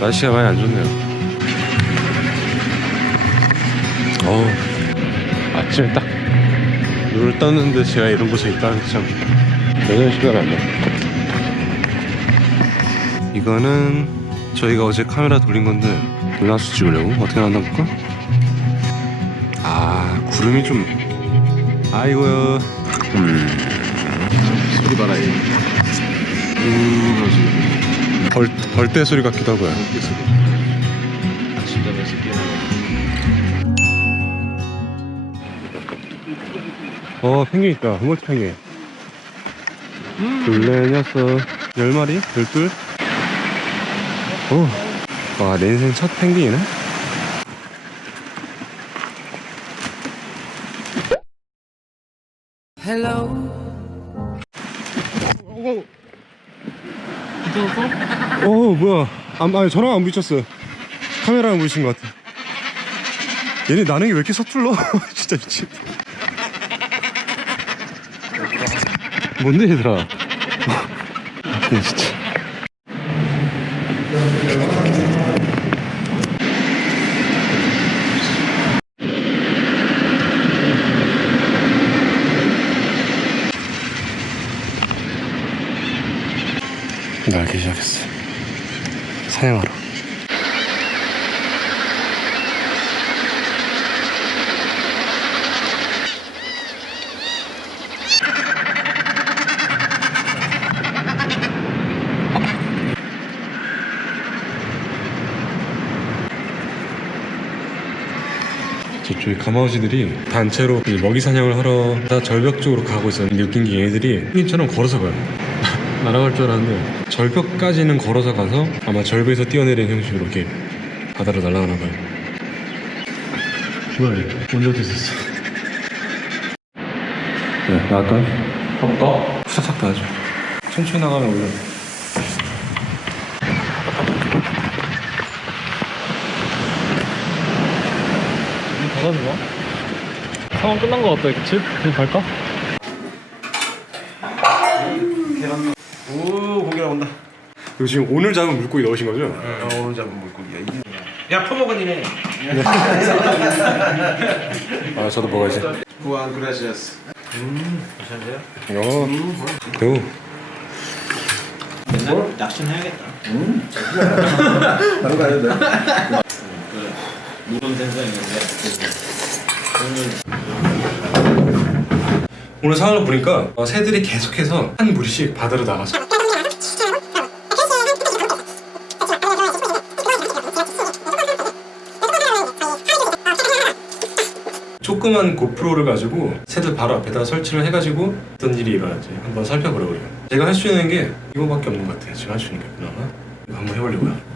날씨가 많이 안 좋네요. 아침에 딱 눈을 떴는데 제가 이런 곳에 있다는 게 참 여전히 시간 안 나. 이거는 저희가 어제 카메라 돌린 건데 은하수 찍으려고 어떻게 나왔나 볼까? 아, 구름이 좀 아이고요. 소리 봐라. 벌떼 소리 같기도 하고요. 벌떼 소리. 진짜 맛있게. 펭귄 있다. 물티 펭귄. 둘레 녀석 10마리? 12? 와, 내 인생 첫 펭귄이네? Hello. 뭐야. 아니, 전화가 안 부딪혔어. 카메라랑 부딪힌 것 같아. 얘네 나는 게 왜 이렇게 서툴러? 진짜 미치겠다. 뭔데, 얘들아? 진짜. 날기 시작했어. 사냥하러. 저쪽에 가마우지들이 단체로 먹이 사냥을 하러 다 절벽 쪽으로 가고 있었는데 웃긴 게 얘네들이 펭귄처럼 걸어서 가요. 날아갈 줄 알았는데 절벽까지는 걸어서 가서 아마 절벽에서 뛰어내리는 형식으로 이렇게 바다로 날아가나 봐요. 뭐야, 언제 됐었어? 네, 나갈까요? 가볼까? 후삭삭 나가죠. 천천히 나가면 오히려. 닫아준 거야? 상황 끝난 거 같다. 그치? 그냥 갈까? 오, 고기 나온다. 이거 지금 오늘 잡은 물고기 넣으신 거죠? 오늘 잡은 물고기야 이게. 야 퍼먹은이네. 아, 저도 먹어야지. 구안 그라시아스. 이거 대우. 맨날 낚시는 해야겠다. 바로 가야 돼. 물은 생선이는데 오늘 상황을 보니까 새들이 계속해서 한 무리씩 바다로 나가서 조그만 고프로를 가지고 새들 바로 앞에다 설치를 해가지고 어떤 일이 일어나지 한번 살펴보려고요. 제가 할 수 있는 게 이거밖에 없는 것 같아요. 지금 할 수 있는 게 그나마 이거 한번 해보려고요.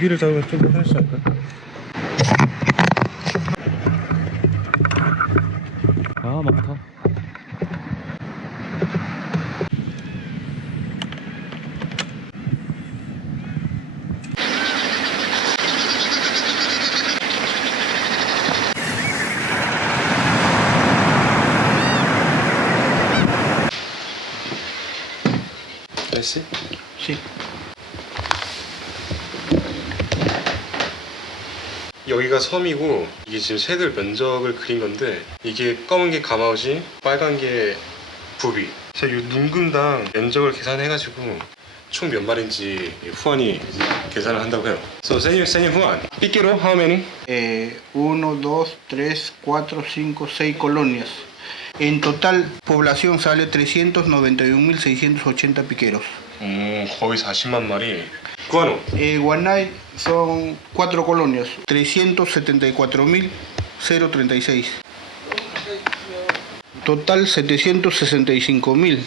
고기를 잡으면 좀 더 편하지 않을까? 아 막타. 됐지? Sí. 여기가 섬이고 이게 지금 새들 면적을 그린 건데 이게 검은 게 가마우지, 빨간 게 부비. 제가 이 눈금당 면적을 계산해가지고 총 몇 마리인지 후안이 계산을 한다고 해요. So, señor Juan, 삐끼로 how many? 1, 2, 3, 4, 5, 6 colonias. En total, población sale 391.680 piqueros. 거의 40만 마리. 구아노. Guanay son 4 colonias, 374.036. Total 765.000.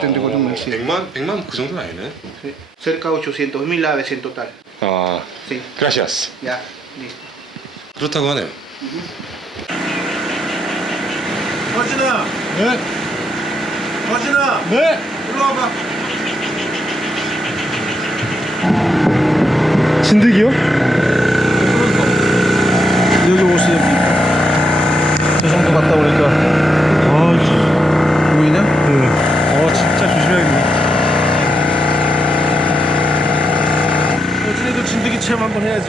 74.000. 100만 그 정도는 아니네. Sí. Cerca de 800.000 aves en total. 아, Sí, gracias. ya, listo. 그렇다고 하네요. 허진아, 네. 허진아, 네. 일로 와봐. 진드기요? 여기 오세요. 저 정도 갔다 오니까 보이냐? 네. 진짜 조심해야겠네. 허진이도 진드기 체험 한번 해야지.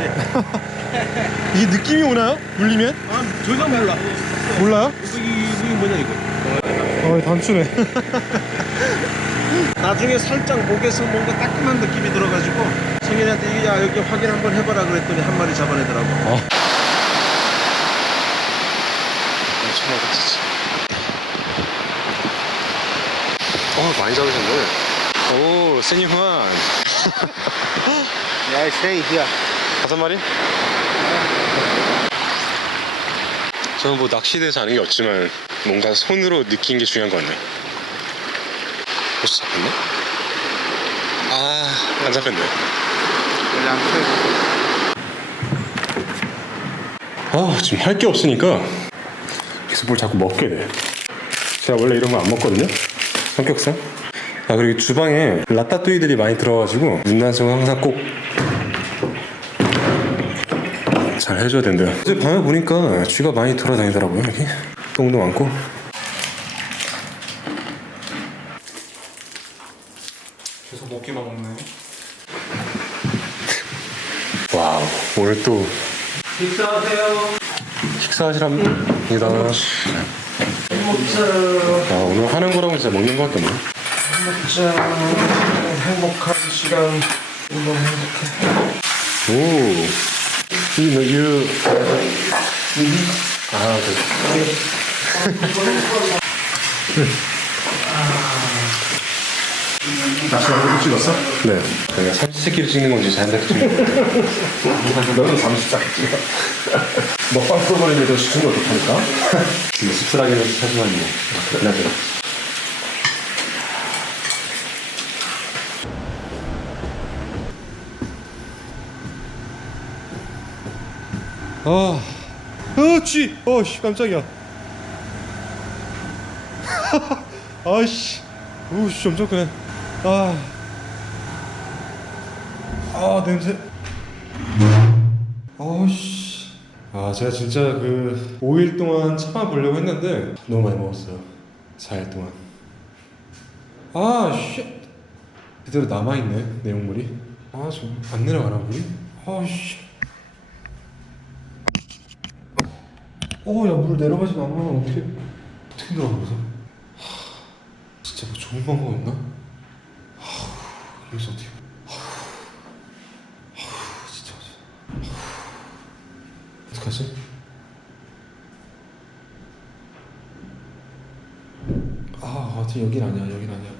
이게 느낌이 오나요? 물리면? 아, 전혀 몰라. 몰라요? 이게 뭐냐 이거? 단추네. 나중에 살짝 목에서 뭔가 따끔한 느낌이 들어가지고 성현이한테 이게 야 여기 확인 한번 해봐라 그랬더니 한 마리 잡아내더라고. 엄청나게 크지. 많이 잡으셨네. 오, 세니 후안. Ya es 6, ya. 5마리? 저는 뭐 낚시에 대해서 아는 게 없지만 뭔가 손으로 느낀 게 중요한 것 같네. 벌써 잡혔네? 안 잡혔네. 지금 할 게 없으니까 계속 뭘 자꾸 먹게 돼. 제가 원래 이런 거 안 먹거든요, 성격상. 그리고 주방에 라따뚜이들이 많이 들어가지고 문단속은 항상 꼭 잘 해줘야 된대요. 어제 밤에 보니까 쥐가 많이 돌아다니더라고요. 여기 똥도 많고. 계속 먹기만 먹네. 와우, 오늘 또 식사하세요. 식사하시랍니다. 오늘 하는 거라고 진짜 먹는 거 같겠네. 먹자. 행복한 시간. 너무 행복해. 오, you. 낚시 얼굴 찍었어? 네. 내가 삼시세끼를 찍는 건지 자연스럽게 찍는 건지. 너는 30장 찍어. 먹방 프로그램에도 시청자 어떡합니까? 씁쓸하게는 하지만 뭐 그나저나. 쥐! 씨, 깜짝이야. 아이씨. 오씨, 엄청 크네. 냄새. 씨. 제가 진짜 그 5일 동안 참아보려고 했는데 너무 많이 먹었어요. 4일 동안. 쉣. 그대로 남아있네, 내용물이. 좀 안 내려가나, 물이? 씨. 야, 물 내려가지도 않아. 어떻게 들어가면서? 진짜 뭐 좋은 방법 없나? 여기서 어떻게? 진짜. 어떡하지? 어떻게 여긴 아니야, 여긴 아니야.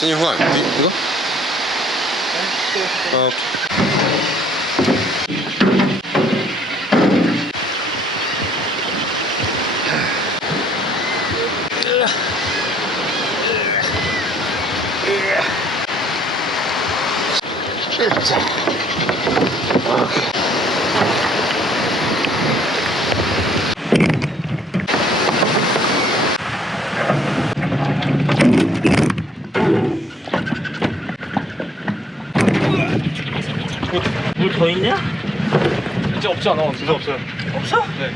신이 후안 이거? 더 있냐? 이제 없지 않아? 이제 없어요. 없어? 네.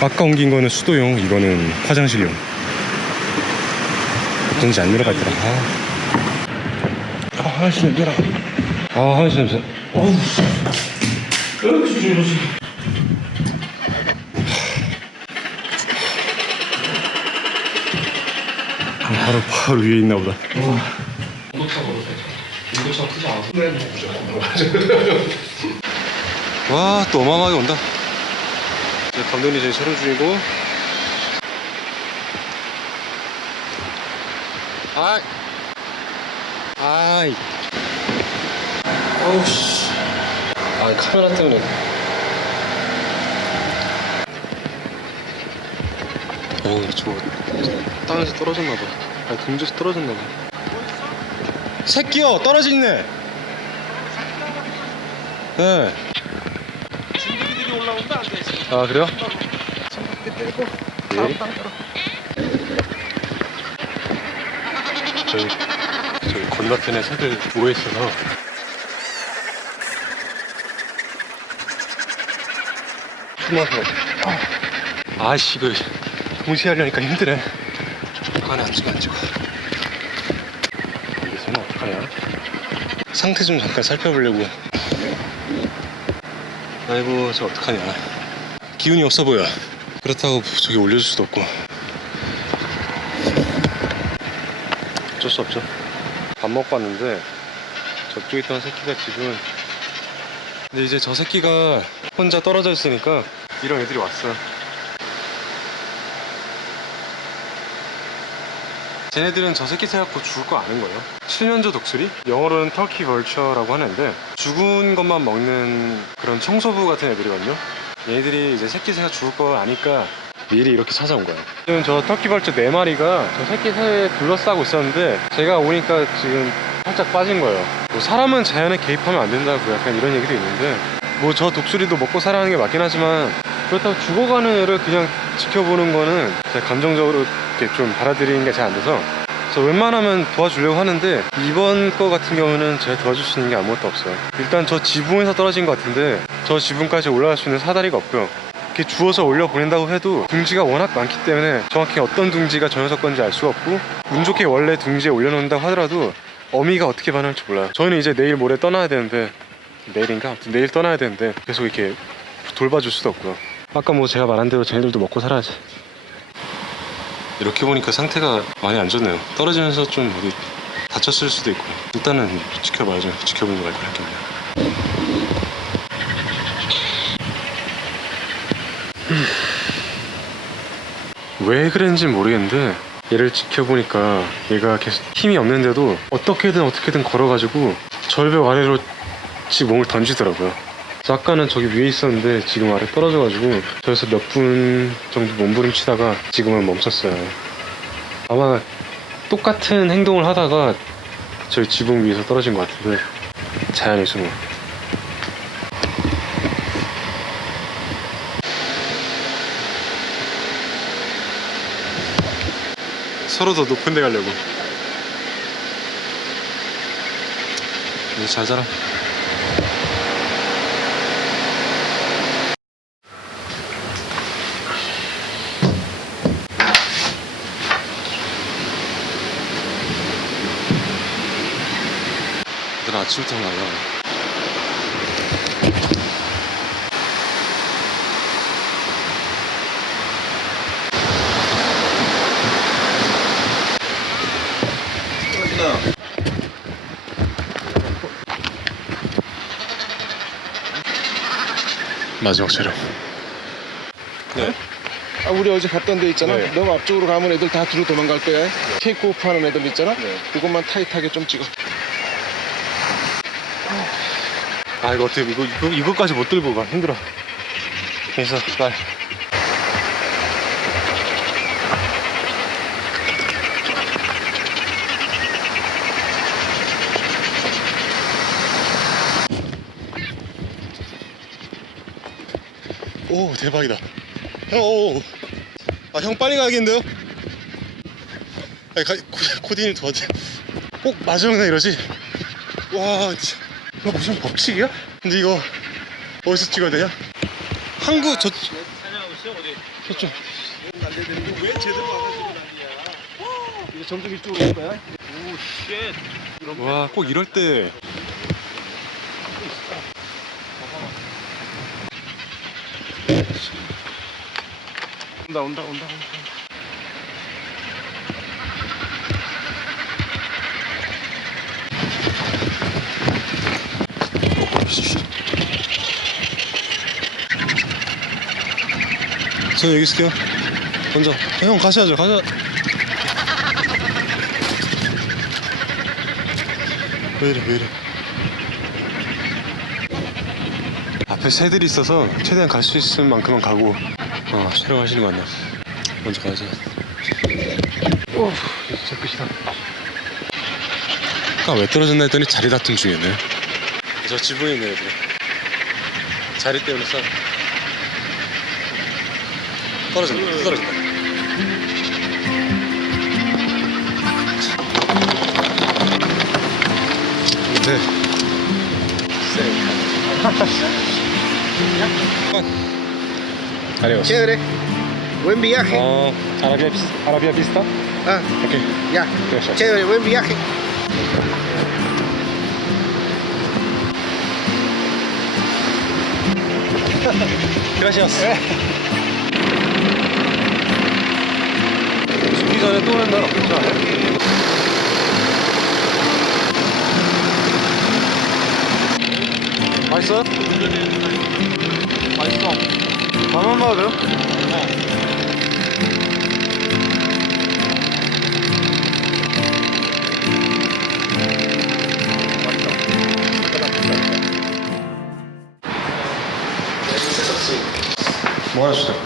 아까 옮긴 거는 수도용, 이거는 화장실용. 어쩐지 안 내려가 있더라. 화장실 냄새라. 화장실 냄새. 어우. 바로 위에 있나 보다. 와, 또 어마어마하게 온다. 이제 감독님 이제 촬영 중이고. 아이. 어우, 씨. 카메라 때문에. 저거 땅에서 떨어졌나봐. 등지에서 떨어졌나봐. 새끼요! 떨어져있네! 네. 중국인들이 올라온다 안 돼. 그래요? 네. 저희 건너편에 새들 누워있어서 숨어서 아씨 이거 동시에 하려니까 힘드네. 안에 안 찍어 여기서는 어떡하냐. 상태 좀 잠깐 살펴보려고. 아이고 저 어떡하냐. 기운이 없어 보여. 그렇다고 저기 올려줄 수도 없고 어쩔 수 없죠. 밥 먹고 왔는데 저쪽에 있던 새끼가 지금, 근데 이제 저 새끼가 혼자 떨어져 있으니까 이런 애들이 왔어요. 쟤네들은 저 새끼 생각고 죽을 거 아는 거예요. 7년조 독수리? 영어로는 터키 벌처라고 하는데 죽은 것만 먹는 그런 청소부 같은 애들이거든요. 얘네들이 이제 새끼 새가 죽을 거 아니까 미리 이렇게 찾아온 거예요. 지금 저 터키 벌처 4마리가 저 새끼 새에 둘러싸고 있었는데 제가 오니까 지금 살짝 빠진 거예요. 뭐 사람은 자연에 개입하면 안 된다고 약간 이런 얘기도 있는데, 뭐 저 독수리도 먹고 살아가는 게 맞긴 하지만 그렇다고 죽어가는 애를 그냥 지켜보는 거는 제가 감정적으로 이렇게 좀 받아들이는 게 잘 안 돼서, 그래서 웬만하면 도와주려고 하는데 이번 거 같은 경우는 제가 도와줄 수 있는 게 아무것도 없어요. 일단 저 지붕에서 떨어진 것 같은데 저 지붕까지 올라갈 수 있는 사다리가 없고요. 이렇게 주워서 올려 보낸다고 해도 둥지가 워낙 많기 때문에 정확히 어떤 둥지가 저 녀석 건지 알 수가 없고, 운 좋게 원래 둥지에 올려놓는다고 하더라도 어미가 어떻게 반응할지 몰라요. 저희는 이제 내일 모레 떠나야 되는데, 내일인가? 아무튼 내일 떠나야 되는데 계속 이렇게 돌봐줄 수도 없고요. 아까 뭐 제가 말한 대로 쟤네들도 먹고 살아야지. 이렇게 보니까 상태가 많이 안 좋네요. 떨어지면서 좀 어디 다쳤을 수도 있고. 일단은 지켜봐야죠. 지켜보는 거 말고 할 게 없네요. 왜 그랬는지 모르겠는데 얘를 지켜보니까 얘가 계속 힘이 없는데도 어떻게든 걸어가지고 절벽 아래로 지 몸을 던지더라고요. 그래서 아까는 저기 위에 있었는데 지금 아래 떨어져가지고 저기서 몇 분 정도 몸부림치다가 지금은 멈췄어요. 아마 똑같은 행동을 하다가 저희 지붕 위에서 떨어진 것 같은데 자연의 수모. 서로 더 높은 데 가려고. 이제 잘 자라. 얘들아 아침부터 날라와. 마지막 촬영. 네. 우리 어제 갔던 데 있잖아. 네. 너무 앞쪽으로 가면 애들 다 뒤로 도망갈 거야. 테이크오프 하는 애들 있잖아. 그것만 타이트하게 좀 찍어. 이거 어떻게 이거까지 못 들고 가. 힘들어. 그래서 날. 오 대박이다. 형, 형 빨리 가야겠는데요? 코디님 도와줘. 꼭 마지막에 이러지? 와 진짜 이거 무슨 법칙이야? 근데 이거 어디서 찍어야 되냐? 항구 저 사냥하고 있어 어디? 저쪽 왜 제대로 와서 지금 난리야? 이거 점점 이쪽으로 올 거야? 오 쉣. 와 꼭 이럴 때 온다. 저 여기 있을게요. 먼저 형 가셔야죠. 가자. 왜 이래? 앞에 새들이 있어서 최대한 갈 수 있을 만큼만 가고 촬영하시는 거 같네. 먼저 가야지. 오, 진짜 끝이다. 아까 왜 떨어졌나 했더니 자리 다툼 중이었네. 저 지붕에 있는 애들. 자리 때문에 싸. 떨어진다. 네. Adiós. Chévere. Buen viaje. Arabia Vista. Ah, Ok. ya. Gracias. Chévere, buen viaje. Gracias. 죽기 전에 또 오는 날 없겠죠? 맛있어? 맛있어. 밥만 먹어도 돼요? 뭐 하나 주세요.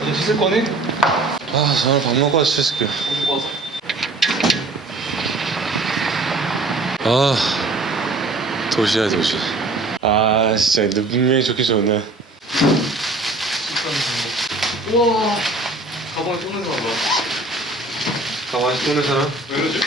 어디 씻을 거니? 저는 밥 먹고 와서 씻을게요. 도시야 도시. 진짜 분명히 좋긴 좋네. 우와. 가방에 쏘는 사람 봐. 가만히 쏘는 사람? 왜 이러지?